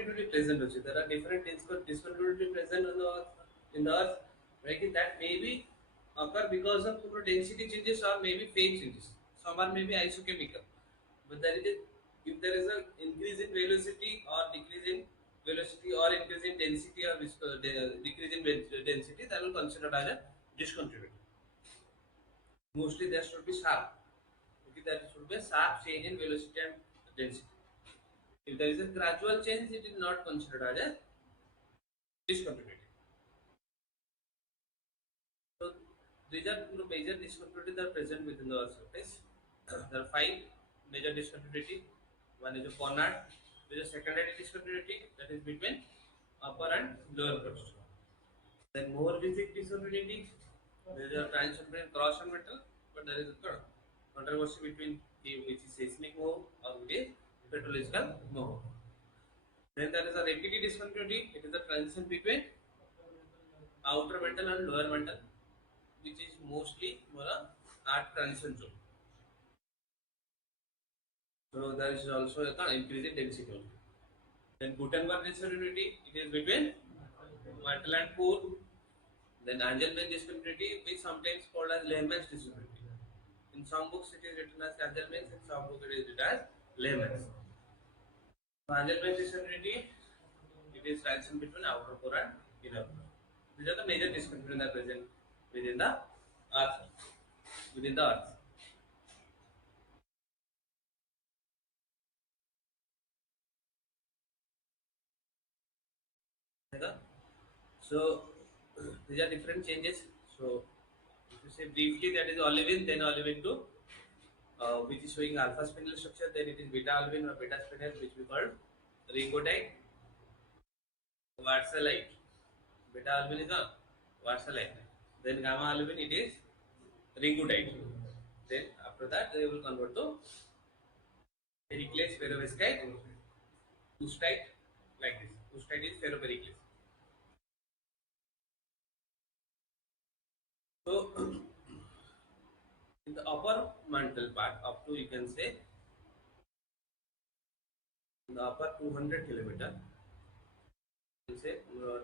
discontinuity present. There are different discontinuity present on the earth, in the earth, right? That may be occur because of density changes or maybe phase changes. Some are maybe isochemical, but there is if there is an increase in velocity or decrease in velocity or increase in density or decrease in density, that will consider as a discontinuity. Mostly there should be sharp. Okay, there should be a sharp change in velocity and density. If there is a gradual change, it is not considered as a discontinuity. So these are major discontinuities that are present within the Earth's surface. There are five major discontinuity. One is a Conrad, which is a secondary discontinuity that is between upper and lower crust. Then Morphic discontinuity, there is a transition between cross and metal, but there is a controversy between which is seismic move or which is petrological move. Then there is a rapidity discontinuity. It is a transition between outer mantle and lower mantle, which is mostly more a at transition zone. So there is also a increase in density only. Then Gutenberg discontinuity, it is between mantle and core. Then Angelman discontinuity, which sometimes called as Lehman's discontinuity. In some books it is written as Angelman's, in some books it is written as Lehman's. Angelman discontinuity, it is transition between outer core and inner core. These are the major discontinuities that are present within the earth. Within the earth. So these are different changes. So if you say briefly, that is olivine, then olivine 2, which is showing alpha spindle structure, then it is beta olivine or beta spindle, which we call ringotite, quartzolite. Beta olivine is a quartzolite. Then gamma olivine, it is ringotite. Then after that, they will convert to periclase, ferroviscite, oostite, like this. Oostite is ferropericlase. So in the upper mantle part, up to you can say in the upper 200 kilometer, you can say the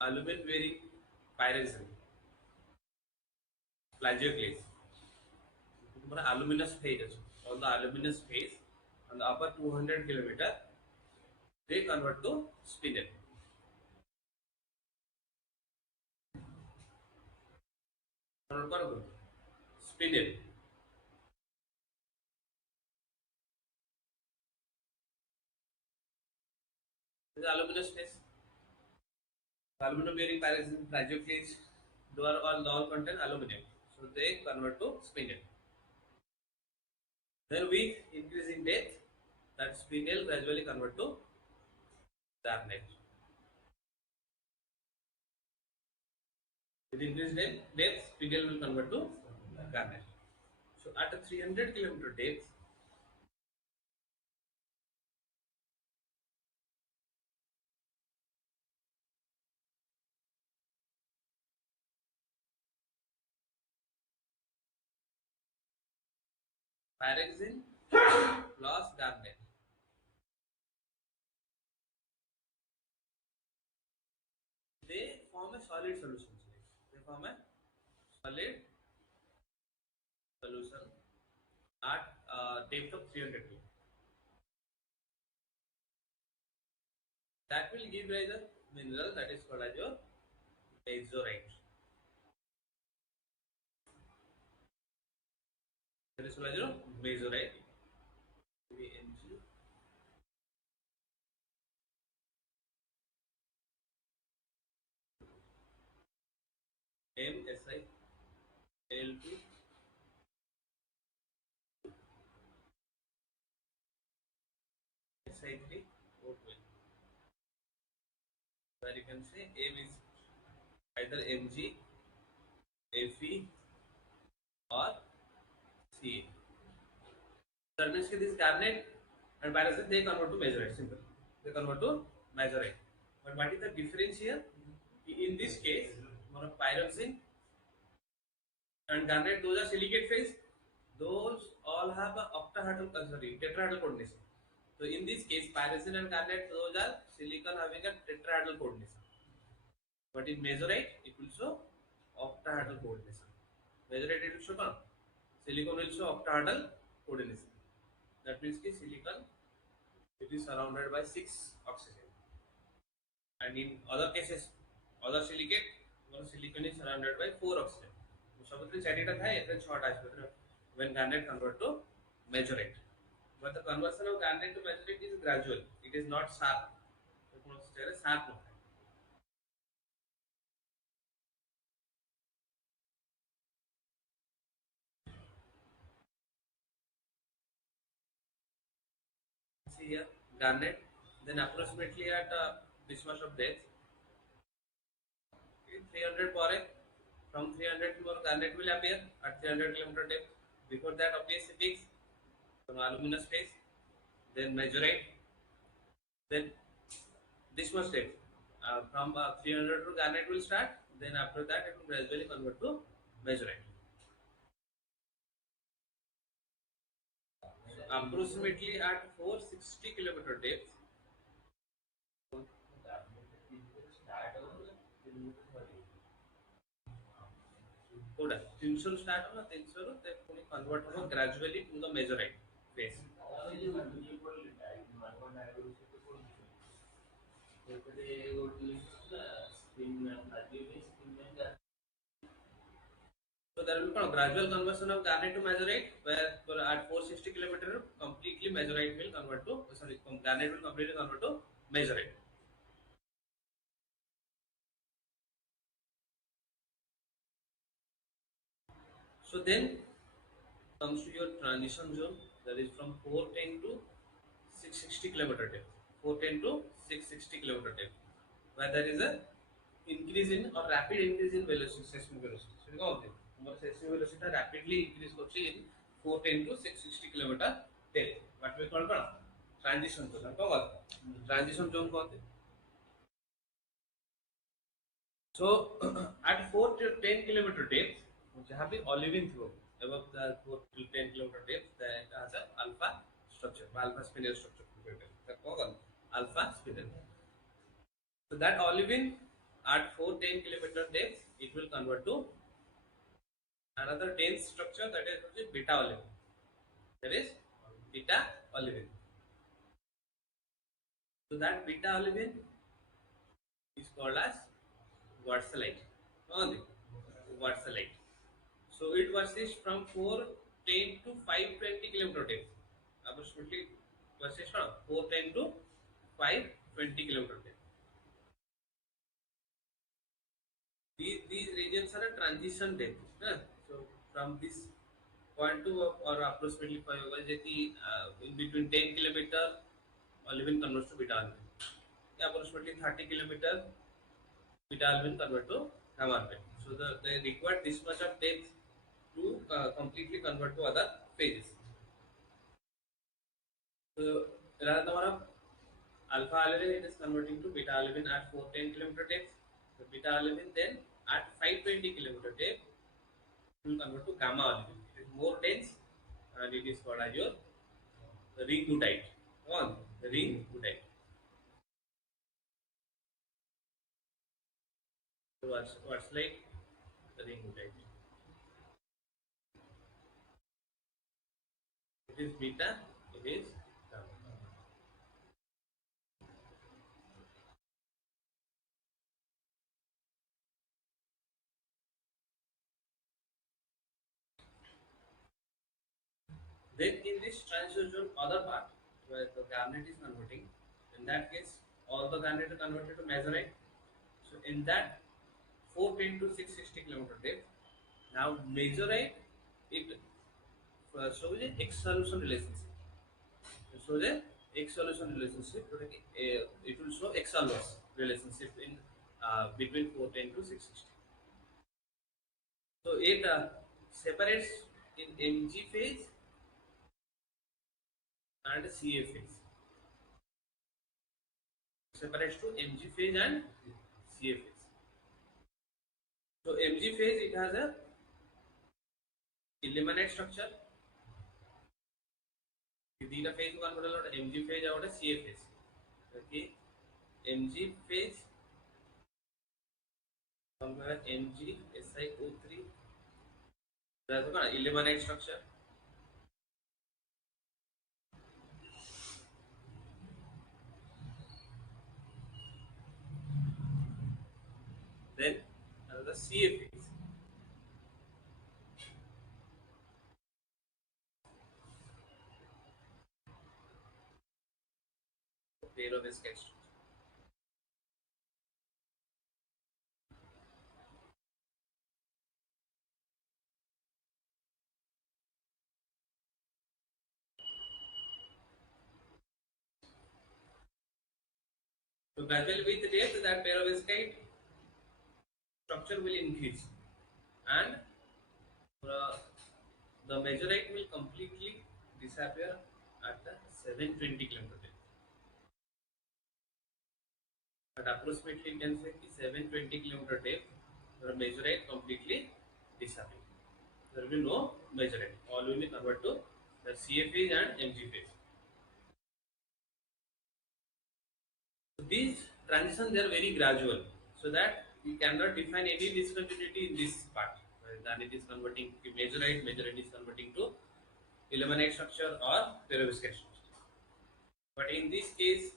aluminum bearing pyroxene, plagioclase, aluminous phase. On the aluminous phase, on the upper 200 kilometer, they convert to spinel. Spinel. This is aluminous phase. Aluminum bearing pyroxene, plagioclase, they are all contain aluminum. So they convert to spinel. Then with increasing depth, that spinel gradually convert to garnet. With increased depth, spinel will convert to garnet. So at a 300 kilometer depth, pyroxene plus garnet. They form a solid solution. They form a solid solution at depth of 300 km. That will give rise a mineral that is called as your mesorite. That is called as your mesorite. Mg. MSI L2 Si3 O12. Where you can say M is either Mg, Fe or Ca. That means this garnet and pyroxene they convert to mesorite. Simple. They convert to mesorite. But what is the difference here? In this case, pyroxene and garnet, those are silicate phase. Those all have a octahedral, tetrahedral coordination. So in this case, pyroxene and garnet, those are silicon having a tetrahedral coordination. But in mesorite, it will show octahedral coordination. Mesorite it will show what? Silicon will show octahedral coordination. That means कि silicon it is surrounded by 6 oxygen. And in other cases, other silicate, one silicon is surrounded by 4 oxygen. So सबुतरी चारिटा था एथे 6टा isotope when garnet convert to mesorite. But the conversion of garnet to mesorite is gradual. It is not sharp. तो कौन सा चेहरा sharp होता है. See here, garnet. Then approximately at this much of depth, 300 per from 300 more garnet will appear at 300 kilometer depth. Before that appears peaks from aluminous phase, then mesorite, then this much depth. From 300 to garnet will start, then after that it will gradually convert to mesorite. So approximately at 460 kilometer depth, कोड़ा 300 start होगा 300 ते पुनी convert होगा gradually to the majorite phase so there will be a gradual conversion of garnet to mesorite where at 460 kilometer completely mesorite will convert to garnet will completely convert to mesorite. So then comes to your transition zone, that is from 410 to 660 kilometer depth. 410 to 660 kilometer depth, where there is a increase in or rapid increase in velocity, seismic velocity. So क्या होते हैं? हमारा seismic velocity rapidly increase होती है in 410 to 660 kilometer depth. What we call transition zone. क्या होता है? Transition zone क्या होते हैं? So at 4 to 10 kilometer depth, जहाँ भी olivine थी above the 4 to 10 kilometer depth, that has a alpha structure, alpha spinel structure. That called alpha spinel. So that olivine at 410 kilometer depth, it will convert to another dense structure, that is beta olivine. That is beta olivine. So that beta olivine is called as quartzite. Quartzite. So it persists from 410 to 520 kilometer depth. Approximately persists from 410 to 520 kilometer depth. These regions are a transition depth. So from this point to or approximately 5 in between 10 kilometer olivine converts to beta olivine. Approximately 30 kilometer beta olivine convert to gamma olivine. So they require this much of depth to completely convert to other phases. So rather alpha olivine, it is converting to beta olivine at 410 kilometer depth. So beta olivine then at 520 kilometer depth will convert to gamma olivine. It is more dense and it is called as your ring goodite. One, the ring goodite. So what's like the ring goodite? It is beta, it is gamma. Then in this transition other part where the garnet is converting, in that case all the garnet are converted to mesorite. So in that 410 to 660 kilometer depth, now mesorite it shows a X solution relationship. It shows a X solution relationship. It will show X solvers relationship in between 410 to 660. So it separates in Mg phase and Ca phase. Separates to Mg phase and Ca phase. So Mg phase, it has a ilmenite structure. दीटा phase को convert होला mg phase आ गोटे ca phase okay mg phase हम mg SiO3 that's one ilmenite structure then another ca phase pair of sketch structure. So gradually with depth that perovskite structure will increase and uh, the meteorite will completely disappear at the 720 kilometer depth. At approximately you can say 720 kilometer depth, the meteorite completely disappear. There will be no meteorite. All will be converted to the CA phase and MG phase. So these transitions they are very gradual, so that we cannot define any discontinuity in this part. Then it is converting to meteorite is converting to ilmenite structure or perovskite structure. But in this case,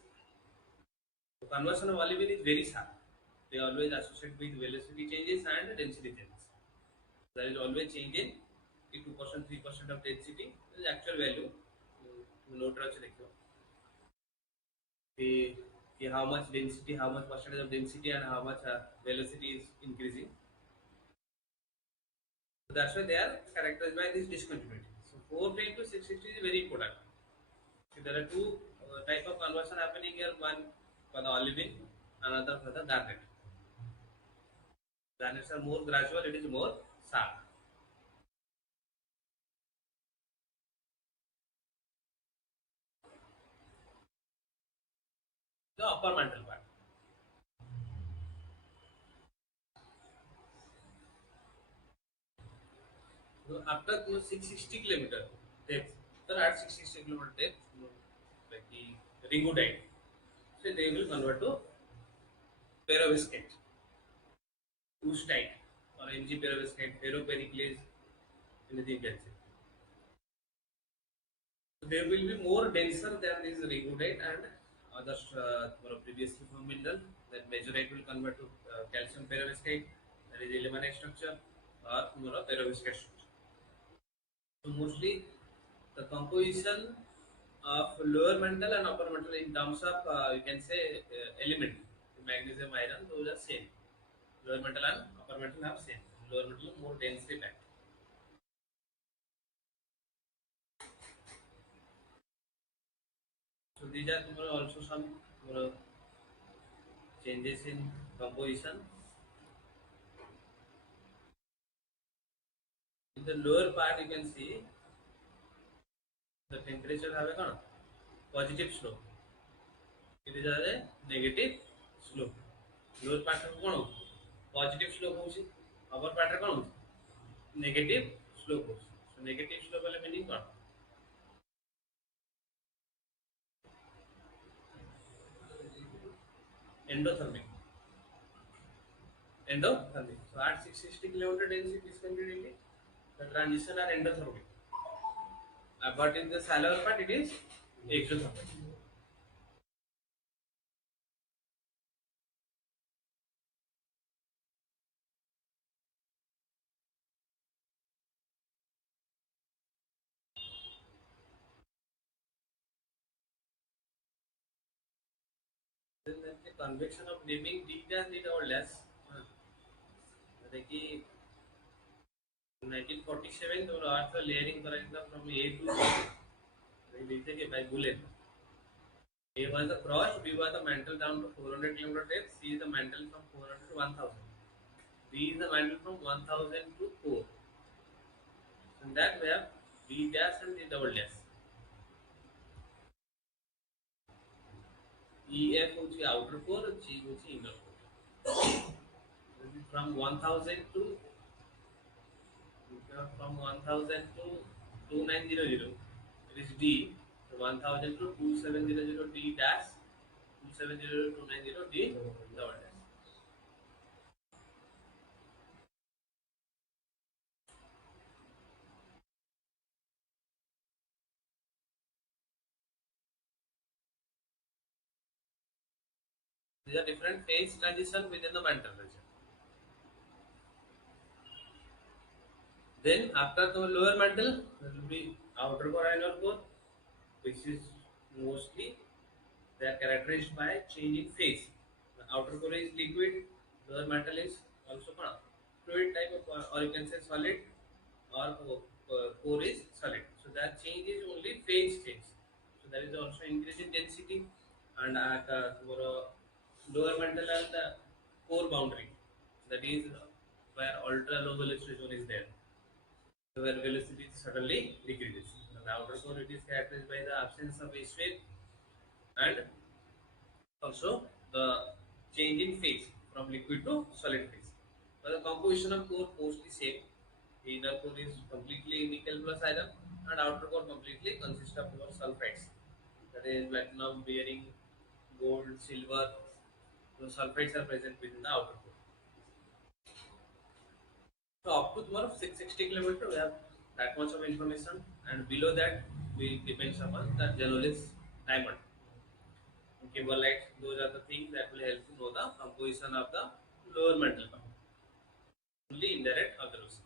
the conversion of olivine is very sharp. They always associate with velocity changes and density changes. There is always change in 2%, 3% of density. The actual value. Note the how much density, how much percentage of density, and how much velocity is increasing. So that's why they are characterized by this discontinuity. So 410 to 660 is very important. So there are two type of conversion happening here. One for the olivine, another for the garnet. Garnets are more gradual. It is more sharp. The upper mantle part. So after 660 kilometer depth, then at 660 kilometer depth, like the ringotite, so they will convert to perovskite, oostite, or Mg perovskite, ferropericlase, anything can say. So they will be more denser than this ringotite and other previously from mineral. Then meteorite will convert to calcium perovskite, that is ilmenite structure, or perovskite structure. So mostly the composition of lower mantle and upper mantle in terms of you can say element, magnesium, iron, those are same. Lower mantle and upper mantle have same. Lower mantle more densely packed. So these are also some changes in composition. In the lower part you can see the temperature have a positive slope. It is a negative slope. Lower part of positive slope होउची upper part रे negative slope होउची. So negative slope वाले meaning endothermic. Endothermic. So at 660 kilometer density discontinuity, the transition are endothermic. But in the shallower part, it is exothermic. Then the convection of living details is or less. Like in 1947, the Earth was layering from A to B. By Bullet. A was the cross, B was the mantle down to 400 kilometer depth, C is the mantle from 400 to 1000. D is the mantle from 1000 to 4. In that we have D dash and D double dash. EF which is outer core, G which is inner core. From 1000 to from 1000 to 2900, it is D. 1000 to 2700 D dash 2700 to 290 D double dash. These are different phase transition within the mantle region. Then after the lower mantle, there will be outer core and inner core, which is mostly they are characterized by change in phase. The outer core is liquid, lower mantle is also fluid type of, or you can say solid, or core is solid. So that change is only phase change. So there is also increase in density and at for lower mantle and the core boundary. That is where ultra low velocity zone is there. So where velocity suddenly decreases. And the outer core it is characterized by the absence of a wave and also the change in phase from liquid to solid phase. But the composition of core mostly same. The inner core is completely nickel plus iron and outer core completely consists of more sulfides. That is platinum, bearing, gold, silver. Those sulfides are present within the outer core. So up to tomorrow 660 kilometer we have that much of information and below that we depends upon the geologist diamond. Kimberlites, those are the things that will help to know the composition of the lower mantle part. Only indirect observation.